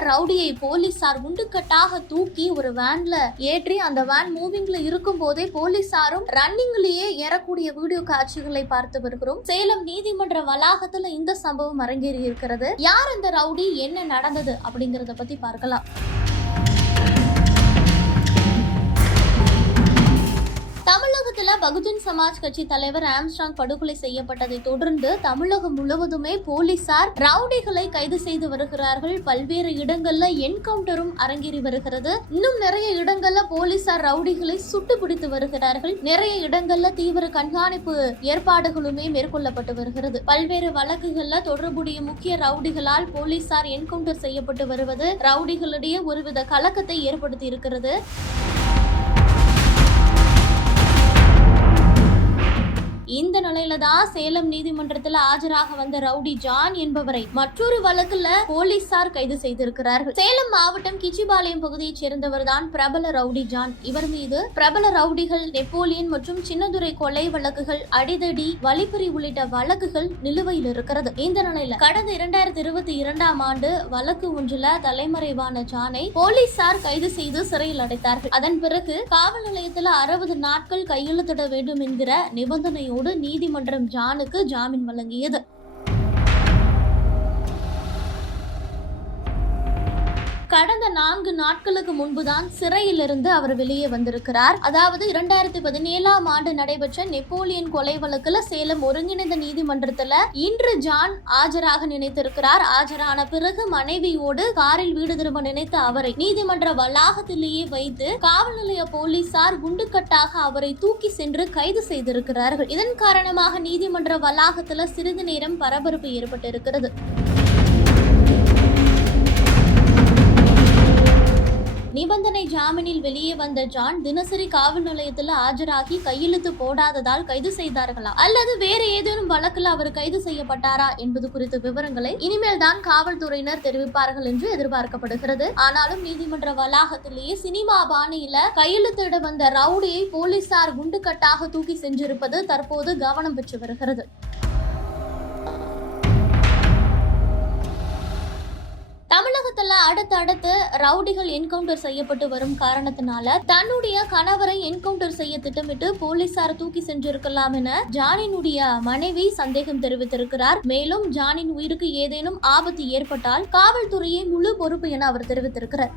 ரவுடியை போலீசார் உண்டுக்கட்டாக தூக்கி ஒரு வேன்ல ஏற்றி அந்த வேன் மூவிங்ல இருக்கும் போதே போலீசாரும் ரன்னிங்லயே ஏறக்கூடிய வீடியோ காட்சிகளை பார்த்து வருகிறோம். சேலம் நீதிமன்ற வளாகத்துல இந்த சம்பவம் அரங்கேறி இருக்கிறது யார் அந்த ரவுடி? என்ன நடந்தது? அப்படிங்கறத பத்தி பார்க்கலாம். தமிழகத்துல பகுஜன் சமாஜ் கட்சி தலைவர் ஆம்ஸ்டாங் படுகொலை செய்யப்பட்டதை தொடர்ந்து தமிழகம் முழுவதுமே போலீசார் ரவுடிகளை கைது செய்து வருகிறார்கள். பல்வேறு இடங்கள்ல என்கவுண்டரும் அரங்கேறி வருகிறது. இன்னும் நிறைய இடங்கள்ல போலீசார் ரவுடிகளை சுட்டு பிடித்து வருகிறார்கள். நிறைய இடங்கள்ல தீவிர கண்காணிப்பு ஏற்பாடுகளுமே மேற்கொள்ளப்பட்டு வருகிறது. பல்வேறு வழக்குகள்ல தொடர்புடைய முக்கிய ரவுடிகளால் போலீசார் என்கவுண்டர் செய்யப்பட்டு வருவது ரவுடிகளிடையே ஒருவித கலக்கத்தை ஏற்படுத்தி இருக்கிறது. முன்னதா சேலம் நீதிமன்றத்துல ஆஜராக வந்த ரவுடி ஜான் என்பவரை மற்றொரு வழக்குல போலீசார் கைது செய்திருக்கிறார்கள். சேலம் மாவட்டம் கிச்சிபாளையம் பகுதியைச் சேர்ந்தவர் தான் பிரபல ரவுடி ஜான். இவர் மீது பிரபல ரவுடிகள் நெப்போலியன் மற்றும் சின்னதுரை கொலை வழக்குகள் அடிதடி வழிப்பறி உள்ளிட்ட வழக்குகள் நிலுவையில் இருக்கிறது. இந்த நிலையில கடந்த இரண்டாயிரத்தி இருபத்தி இரண்டாம் ஆண்டு வழக்கு ஒன்றுல தலைமறைவான ஜானை போலீசார் கைது செய்து சிறையில் அடைத்தார்கள். அதன் பிறகு காவல் நிலையத்தில் அறுபது நாட்கள் கையெழுத்திட வேண்டும் என்கிற நிபந்தனையோடு நீதிமன்றம் ஜானுக்கு ஜாமீன் வழங்கியது. கடந்த நான்கு நாட்களுக்கு முன்புதான் சிறையிலிருந்து அவர் வெளியே வந்திருக்கிறார். அதாவது இரண்டாயிரத்தி பதினேழாம் ஆண்டு நடைபெற்ற நெப்போலியன் கொலை வழக்குல சேலம் ஒருங்கிணைந்த நீதிமன்றத்துல இன்று ஜான் ஆஜராக நினைத்திருக்கிறார். ஆஜரான பிறகு மனைவியோடு காரில் வீடு திரும்ப நினைத்த அவரை நீதிமன்ற வளாகத்திலேயே வைத்து காவல் நிலைய போலீசார் குண்டுக்கட்டாக அவரை தூக்கி சென்று கைது செய்திருக்கிறார்கள். இதன் காரணமாக நீதிமன்ற வளாகத்துல சிறிது நேரம் பரபரப்பு ஏற்பட்டிருக்கிறது. ஜாமீனில் வெளியே வந்த ஜான் தினசரி காவல் நிலையத்தில் ஆஜராகி கையெழுத்து போடாததால் கைது செய்தார்களா? அல்லது வேறு ஏதேனும் வழக்கில் அவர் கைது செய்யப்பட்டாரா என்பது குறித்த விவரங்களை இனிமேல் தான் காவல்துறையினர் தெரிவிப்பார்கள் என்று எதிர்பார்க்கப்படுகிறது. ஆனாலும் நீதிமன்ற வளாகத்திலேயே சினிமா பாணியில கையெழுத்திட வந்த ரவுடியை போலீசார் குண்டுக்கட்டாக தூக்கி சென்றிருப்பது தற்போது கவனம் பெற்று வருகிறது. அடுத்து அடுத்தடுத்து ரவுடிகள் என்கவுண்டர் செய்யப்பட்டு வரும் காரணத்தினால தன்னுடைய கணவரை என்கவுண்டர் செய்ய திட்டமிட்டு போலீசார் தூக்கி சென்றிருக்கலாம் என ஜானினுடைய மனைவி சந்தேகம் தெரிவித்திருக்கிறார். மேலும் ஜானின் உயிருக்கு ஏதேனும் ஆபத்து ஏற்பட்டால் காவல்துறையே முழு பொறுப்பு என அவர் தெரிவித்திருக்கிறார்.